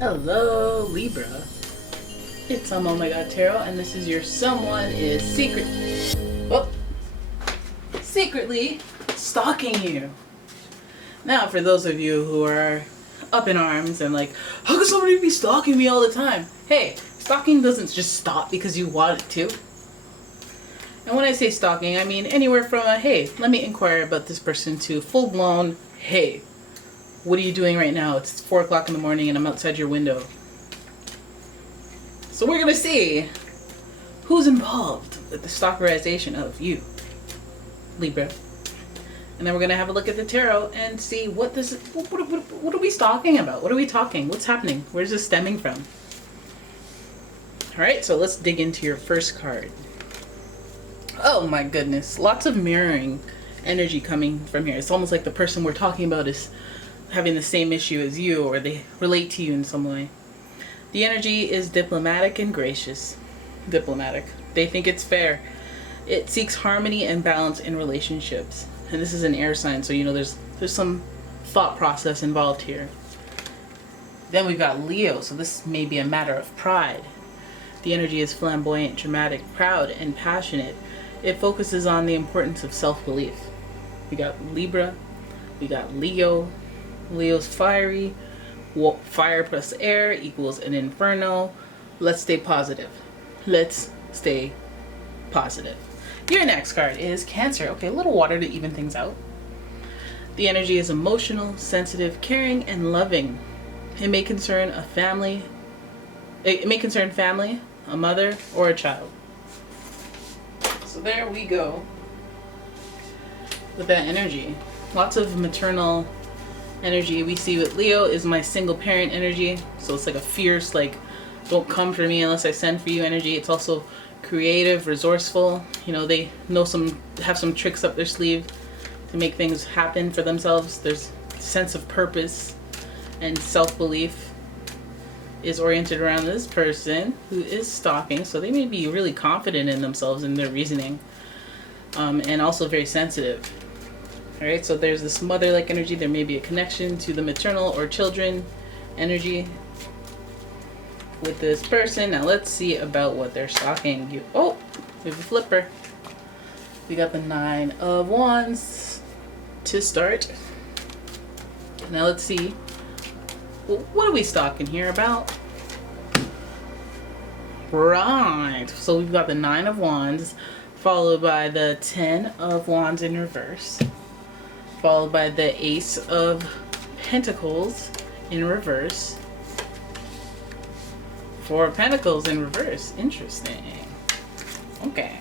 Hello, Libra. It's umomgtarot, and this is your someone is secretly stalking you. Now, for those of you who are up in arms and like, how could somebody be stalking me all the time? Hey, stalking doesn't just stop because you want it to. And when I say stalking, I mean anywhere from a, hey, let me inquire about this person, to full-blown, hey, what are you doing right now? It's 4 o'clock in the morning and I'm outside your window. So we're going to see who's involved with the stalkerization of you, Libra. And then we're going to have a look at the tarot and see what are we stalking about? What are we talking? What's happening? Where's this stemming from? All right, so let's dig into your first card. Oh my goodness, lots of mirroring energy coming from here. It's almost like the person we're talking about is having the same issue as you, or they relate to you in some way. The energy is diplomatic and gracious. Diplomatic. They think it's fair. It seeks harmony and balance in relationships. And this is an air sign, so you know there's some thought process involved here. Then we've got Leo, so this may be a matter of pride. The energy is flamboyant, dramatic, proud, and passionate. It focuses on the importance of self-belief. We got Libra, we got Leo. Leo's fiery. Fire plus air equals an inferno. Let's stay positive. Let's stay positive. Your next card is Cancer. Okay, a little water to even things out. The energy is emotional, sensitive, caring, and loving. It may concern a family. It may concern family, a mother, or a child. So there we go with that energy. Lots of maternal energy we see with Leo is my single parent energy. So it's like a fierce, like, don't come for me unless I send for you energy. It's also creative, resourceful. You know, they know have some tricks up their sleeve to make things happen for themselves. There's a sense of purpose, and self-belief is oriented around this person who is stalking. So they may be really confident in themselves and their reasoning, and also very sensitive. All right, so there's this mother-like energy. There may be a connection to the maternal or children energy with this person. Now let's see about what they're stalking you. Oh, we have a flipper. We got the 9 of Wands to start. Now let's see. Well, what are we stalking here about? Right, so we've got the 9 of Wands, followed by the 10 of Wands in reverse, followed by the Ace of Pentacles in reverse, 4 of Pentacles in reverse. Interesting. Okay.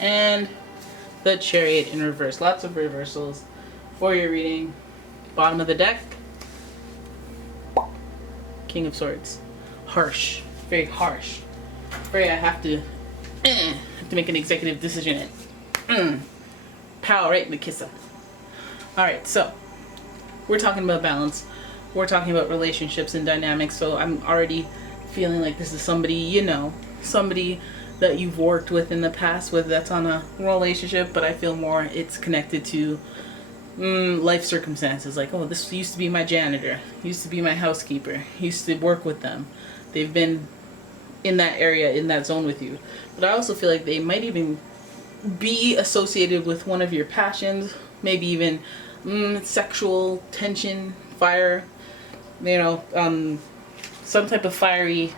And the Chariot in reverse. Lots of reversals for your reading. Bottom of the deck, King of Swords. Harsh. Very harsh. Very, I have to make an executive decision. Pow, right in the kisser. Alright, so we're talking about balance. We're talking about relationships and dynamics. So I'm already feeling like this is somebody you know, somebody that you've worked with in the past, whether that's on a relationship, but I feel more it's connected to life circumstances. Like, oh, this used to be my janitor, used to be my housekeeper, used to work with them. They've been in that area, in that zone with you. But I also feel like they might even be associated with one of your passions, maybe even sexual tension, fire, you know, some type of fiery,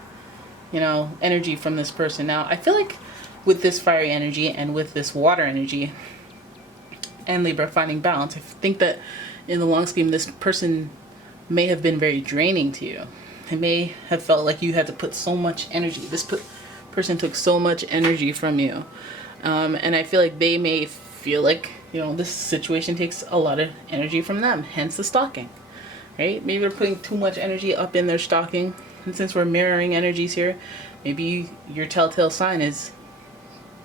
you know, energy from this person. Now, I feel like with this fiery energy and with this water energy and Libra finding balance, I think that in the long scheme, this person may have been very draining to you. It may have felt like you had to put so much energy. This person took so much energy from you. And I feel like they may feel like, you know, this situation takes a lot of energy from them, hence the stalking, right? Maybe they're putting too much energy up in their stalking. And since we're mirroring energies here, maybe your telltale sign is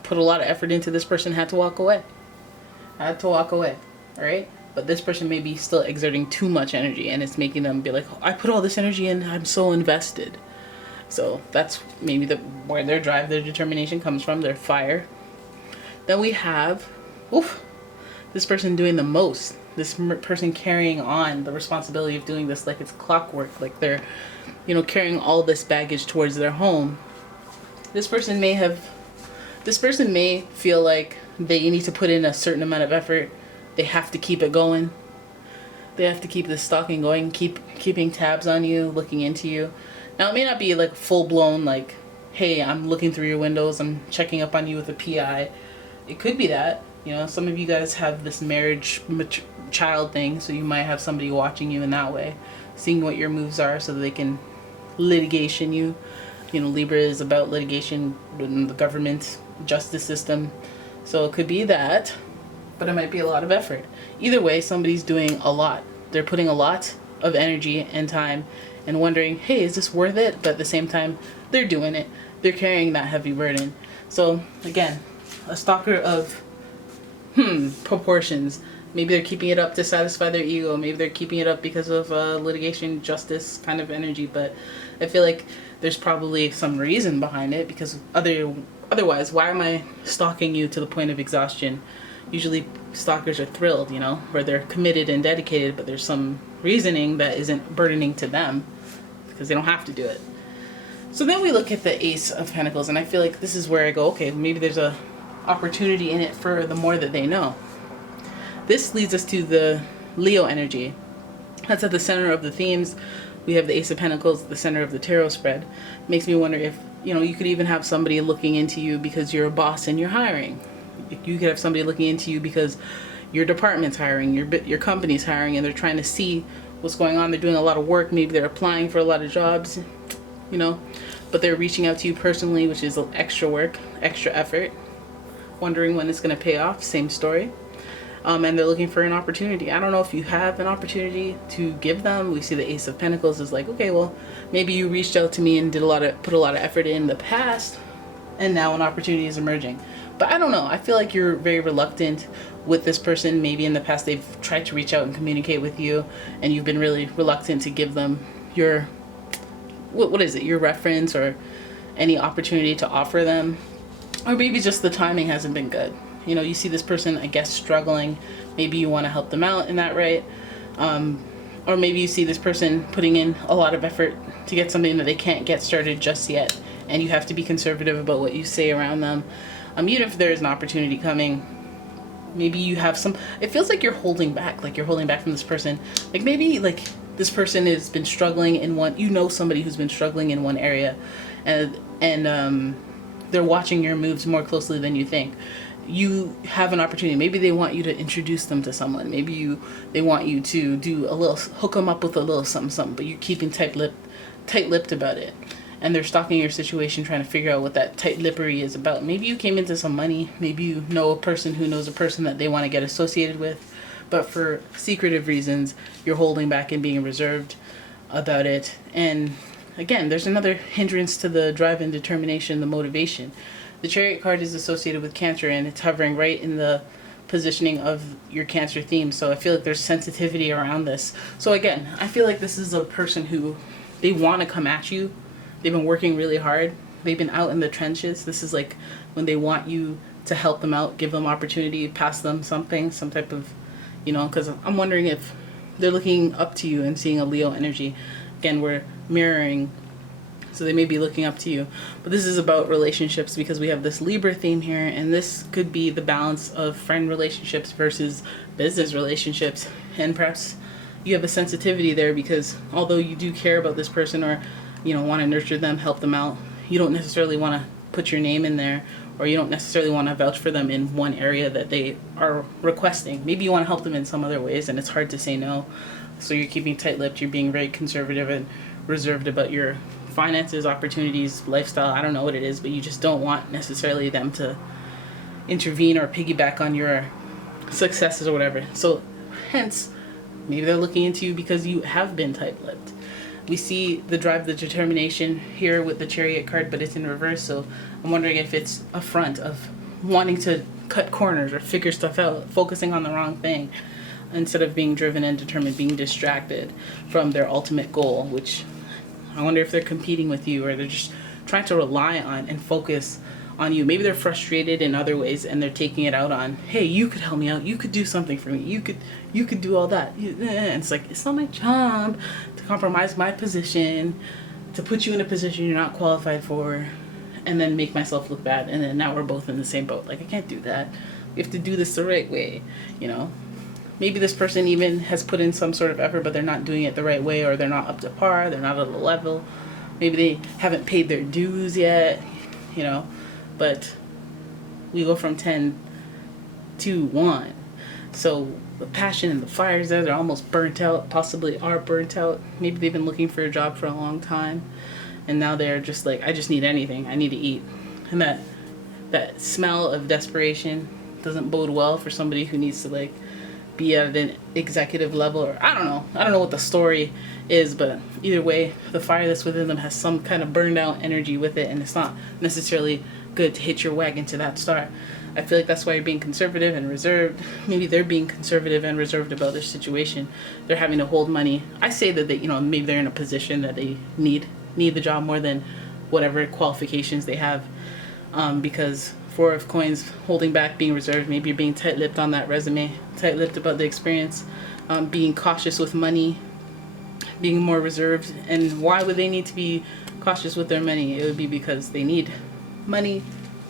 put a lot of effort into this person, had to walk away. Had to walk away, all right? But this person may be still exerting too much energy, and it's making them be like, oh, I put all this energy in, I'm so invested. So that's maybe where their drive, their determination comes from, their fire. Then we have, this person doing the most. this person carrying on the responsibility of doing this like it's clockwork, like they're, you know, carrying all this baggage towards their home. This person may feel like they need to put in a certain amount of effort. They have to keep it going. They have to keep the stalking going, keeping tabs on you, looking into you. Now, it may not be like full-blown, like, hey, I'm looking through your windows, I'm checking up on you with a PI. It could be that. You know, some of you guys have this marriage child thing, so you might have somebody watching you in that way, seeing what your moves are so that they can litigation you. You know, Libra is about litigation in the government, justice system. So it could be that, but it might be a lot of effort. Either way, somebody's doing a lot. They're putting a lot of energy and time and wondering, hey, is this worth it? But at the same time, they're doing it. They're carrying that heavy burden. So again, a stalker of proportions. Maybe they're keeping it up to satisfy their ego. Maybe they're keeping it up because of litigation, justice kind of energy. But I feel like there's probably some reason behind it, because otherwise, why am I stalking you to the point of exhaustion? Usually stalkers are thrilled, you know, where they're committed and dedicated, but there's some reasoning that isn't burdening to them because they don't have to do it. So then we look at the Ace of Pentacles, and I feel like this is where I go, okay, maybe there's a opportunity in it for the more that they know. This leads us to the Leo energy. That's at the center of the themes. We have the Ace of Pentacles at the center of the tarot spread. Makes me wonder if, you know, you could even have somebody looking into you because you're a boss and you're hiring. You could have somebody looking into you because your department's hiring, your company's hiring, and they're trying to see what's going on. They're doing a lot of work. Maybe they're applying for a lot of jobs, you know, but they're reaching out to you personally, which is extra work, extra effort, wondering when it's going to pay off. Same story. And they're looking for an opportunity. I don't know if you have an opportunity to give them. We see the Ace of Pentacles is like, okay, well, maybe you reached out to me and put a lot of effort in the past, and now an opportunity is emerging. But I don't know. I feel like you're very reluctant with this person. Maybe in the past they've tried to reach out and communicate with you, and you've been really reluctant to give them your, what is it, your reference or any opportunity to offer them. Or maybe just the timing hasn't been good. You know, you see this person, I guess, struggling. Maybe you want to help them out in that right. Or maybe you see this person putting in a lot of effort to get something that they can't get started just yet. And you have to be conservative about what you say around them. Even if there is an opportunity coming, maybe you have some, it feels like you're holding back from this person. Like maybe like this person has been struggling in one, you know, somebody who's been struggling in one area, and they're watching your moves more closely than you think. You have an opportunity. Maybe they want you to introduce them to someone. Maybe they want you to do a little, hook them up with a little something, but you're keeping tight-lipped about it. And they're stalking your situation, trying to figure out what that tight-lippery is about. Maybe you came into some money. Maybe you know a person who knows a person that they want to get associated with. But for secretive reasons, you're holding back and being reserved about it. And again, there's another hindrance to the drive and determination, the motivation. The Chariot card is associated with Cancer, and it's hovering right in the positioning of your Cancer theme. So I feel like there's sensitivity around this. So again, I feel like this is a person who, they want to come at you. They've been working really hard. They've been out in the trenches. This is like when they want you to help them out, give them opportunity, pass them something, some type of, you know, because I'm wondering if they're looking up to you and seeing a Leo energy. Again, we're mirroring, so they may be looking up to you. But this is about relationships because we have this Libra theme here, and this could be the balance of friend relationships versus business relationships. And perhaps you have a sensitivity there because although you do care about this person, or you know, want to nurture them, help them out, you don't necessarily want to put your name in there, or you don't necessarily want to vouch for them in one area that they are requesting. Maybe you want to help them in some other ways, and it's hard to say no. So you're keeping tight-lipped, you're being very conservative and reserved about your finances, opportunities, lifestyle. I don't know what it is, but you just don't want necessarily them to intervene or piggyback on your successes or whatever. So hence, maybe they're looking into you because you have been tight-lipped. We see the drive, the determination here with the Chariot card, but it's in reverse. So I'm wondering if it's a front of wanting to cut corners or figure stuff out, focusing on the wrong thing, instead of being driven and determined, being distracted from their ultimate goal, which I wonder if they're competing with you, or they're just trying to rely on and focus on you. Maybe they're frustrated in other ways and they're taking it out on, hey, you could help me out, you could do something for me, you could do all that. And it's like, it's not my job to compromise my position, to put you in a position you're not qualified for, and then make myself look bad, and then now we're both in the same boat. Like, I can't do that. We have to do this the right way, you know. Maybe this person even has put in some sort of effort, but they're not doing it the right way, or they're not up to par, they're not at a level. Maybe they haven't paid their dues yet, you know. But we go from 10 to 1. So the passion and the fire is there. They're almost burnt out, possibly are burnt out. Maybe they've been looking for a job for a long time, and now they're just like, I just need anything. I need to eat. And that smell of desperation doesn't bode well for somebody who needs to like be at an executive level, or I don't know what the story is, but either way, the fire that's within them has some kind of burned out energy with it, and it's not necessarily good to hitch your wagon to that start. I feel like that's why you're being conservative and reserved. Maybe they're being conservative and reserved about their situation. They're having to hold money. I say that they, maybe they're in a position that they need the job more than whatever qualifications they have, because Four of Coins, holding back, being reserved. Maybe you're being tight-lipped on that resume, tight-lipped about the experience, being cautious with money, being more reserved. And why would they need to be cautious with their money? It would be because they need money.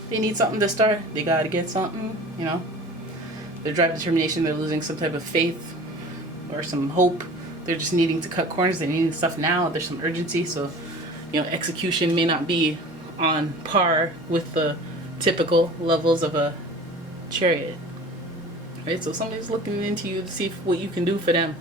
They need something to start. They gotta get something, Their drive, determination, they're losing some type of faith or some hope. They're just needing to cut corners. They're needing stuff now. There's some urgency. So, execution may not be on par with the typical levels of a Chariot, right? So somebody's looking into you to see what you can do for them,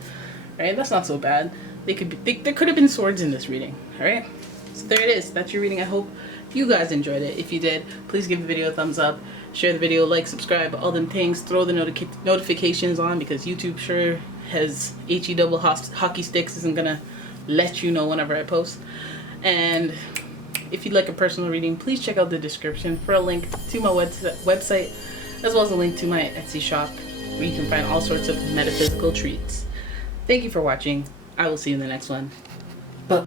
right? That's not so bad. There could have been swords in this reading, all right? So there it is. That's your reading. I hope you guys enjoyed it. If you did, please give the video a thumbs up, share the video, like, subscribe, all them things. Throw the notifications on, because YouTube sure has HE double hockey sticks, isn't gonna let you know whenever I post. And if you'd like a personal reading, please check out the description for a link to my website, as well as a link to my Etsy shop, where you can find all sorts of metaphysical treats. Thank you for watching. I will see you in the next one.